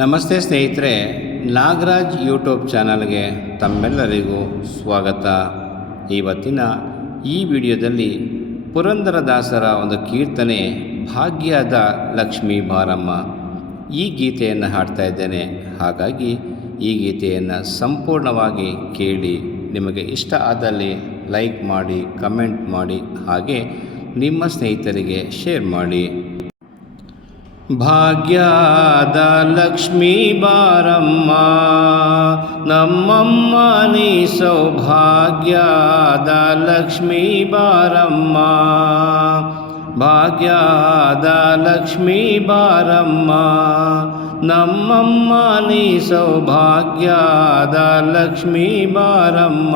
ನಮಸ್ತೆ ಸ್ನೇಹಿತರೆ, ನಾಗರಾಜ್ ಯೂಟ್ಯೂಬ್ ಚಾನಲ್ಗೆ ತಮ್ಮೆಲ್ಲರಿಗೂ ಸ್ವಾಗತ. ಇವತ್ತಿನ ಈ ವಿಡಿಯೋದಲ್ಲಿ ಪುರಂದರದಾಸರ ಒಂದು ಕೀರ್ತನೆ, ಭಾಗ್ಯದ ಲಕ್ಷ್ಮೀ ಬಾರಮ್ಮ. ಈ ಗೀತೆಯನ್ನು ಹಾಡ್ತಾ ಇದ್ದೇನೆ. ಹಾಗಾಗಿ ಈ ಗೀತೆಯನ್ನು ಸಂಪೂರ್ಣವಾಗಿ ಕೇಳಿ ನಿಮಗೆ ಇಷ್ಟ ಆದಲ್ಲಿ ಲೈಕ್ ಮಾಡಿ, ಕಮೆಂಟ್ ಮಾಡಿ, ಹಾಗೆ ನಿಮ್ಮ ಸ್ನೇಹಿತರಿಗೆ ಶೇರ್ ಮಾಡಿ. ಭಾಗ್ಯದ ಲಕ್ಷ್ಮೀ ಬಾರಮ್ಮ ನಮ್ಮಮ್ಮ ನೀ ಸೌಭಾಗ್ಯದ ಲಕ್ಷ್ಮೀ ಬಾರಮ್ಮ ಭಾಗ್ಯದ ಲಕ್ಷ್ಮೀ ಬಾರಮ್ಮ ನಮ್ಮಮ್ಮ ನೀ ಸೌಭಾಗ್ಯದ ಲಕ್ಷ್ಮೀ ಬಾರಮ್ಮ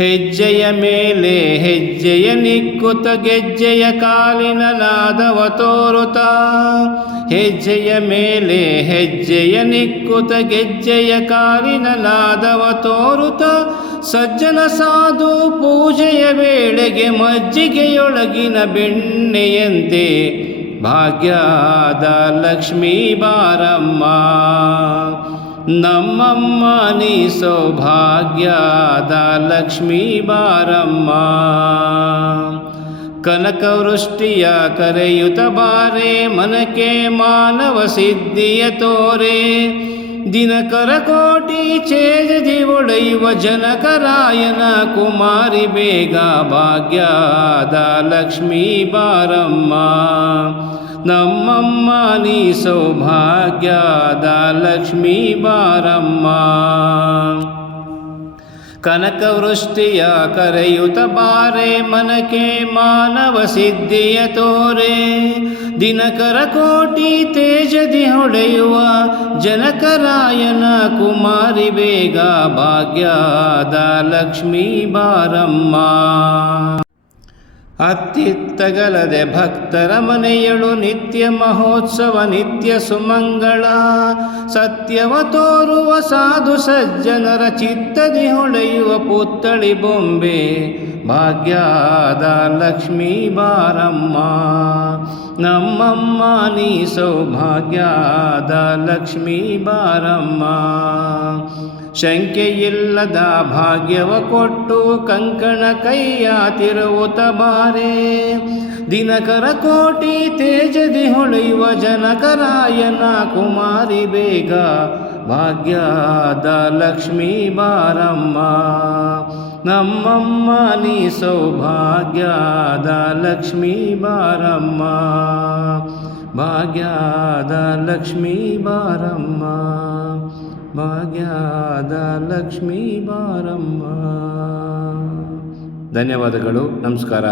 ಹೆಜ್ಜೆಯ ಮೇಲೆ ಹೆಜ್ಜೆಯ ನಿಕ್ಕುತ ಗೆಜ್ಜೆಯ ಕಾಲಿನ ಲಾದವ ತೋರುತ. ಹೆಜ್ಜೆಯ ಮೇಲೆ ಹೆಜ್ಜೆಯ ನಿಕ್ಕುತ ಗೆಜ್ಜೆಯ ಕಾಲಿನ ಲಾದವ ತೋರುತ. ಸಜ್ಜನ ಸಾಧು ಪೂಜೆಯ ವೇಳೆಗೆ ಮಜ್ಜಿಗೆಯೊಳಗಿನ ಬೆಣ್ಣೆಯಂತೆ ಭಾಗ್ಯದ ಲಕ್ಷ್ಮೀ ಬಾರಮ್ಮ. ನಮ್ಮಮ್ಮ ನೀ ಸೌಭಾಗ್ಯದ ಲಕ್ಷ್ಮೀ ಬಾರಮ್ಮ ಕನಕವೃಷ್ಟಿಯ ಕರೆಯುತ ಬಾರೆ ಮನಕೆ ಮಾನವ ಸಿದ್ಧಿಯ ತೋರೆ ದಿನಕರ ಕೋಟಿ ಛೇದದಿ ಒಡೆಯುವ ಜನಕರಾಯನ ಕುಮಾರಿ ಬೇಗ ಭಾಗ್ಯದ ಲಕ್ಷ್ಮೀ ಬಾರಮ್ಮ ನಮ್ಮಮ್ಮ, ನೀ ಸೌಭಾಗ್ಯದ ಲಕ್ಷ್ಮೀ ಬಾರಮ್ಮ. ಕನಕವೃಷ್ಟಿಯ ಕರೆಯುತ ಬಾರೆ, ಮನಕೆ ಮಾನವ ಸಿದ್ಧಿಯ ತೋರೆ. ದಿನಕರ ಕೋಟಿ ತೇಜದಿ ಹೊಡೆಯುವ ಜನಕರಾಯನ ಕುಮಾರಿ ಬೇಗ ಭಾಗ್ಯದ ಲಕ್ಷ್ಮೀ ಬಾರಮ್ಮ. ಅತ್ತಿತ್ತಗಲದೆ ಭಕ್ತರ ಮನೆಯಳು ನಿತ್ಯ ಮಹೋತ್ಸವ, ನಿತ್ಯ ಸುಮಂಗಳ. ಸತ್ಯವ ತೋರುವ ಸಾಧು ಸಜ್ಜನರ ಚಿತ್ತದಿ ಹೊಳೆಯುವ ಪುತ್ತಳಿ ಬೊಂಬೆ. ಭಾಗ್ಯದ ಲಕ್ಷ್ಮೀ ಬಾರಮ್ಮ. ನಮ್ಮಮ್ಮ, ನೀ ಸೌಭಾಗ್ಯದ ಲಕ್ಷ್ಮೀ ಬಾರಮ್ಮ. ಶಂಕೆಯಿಲ್ಲದ ಭಾಗ್ಯವ ಕೊಟ್ಟು ಕಂಕಣ ಕೈಯ ತಿರುವುತ ಬಾರೆ. ದಿನಕರ ಕೋಟಿ ತೇಜದಿ ಹೊಳೆಯುವ ಜನಕರಾಯನ ಕುಮಾರಿ ಬೇಗ ಭಾಗ್ಯದ ಲಕ್ಷ್ಮೀ ಬಾರಮ್ಮ. ನಮ್ಮಮ್ಮ ನೀ ಸೌಭಾಗ್ಯದ ಲಕ್ಷ್ಮೀ ಬಾರಮ್ಮ. ಭಾಗ್ಯದ ಲಕ್ಷ್ಮೀ ಬಾರಮ್ಮ. ಭಾಗ್ಯದ ಲಕ್ಷ್ಮೀ ಬಾರಮ್ಮ. ಧನ್ಯವಾದಗಳು. ನಮಸ್ಕಾರ.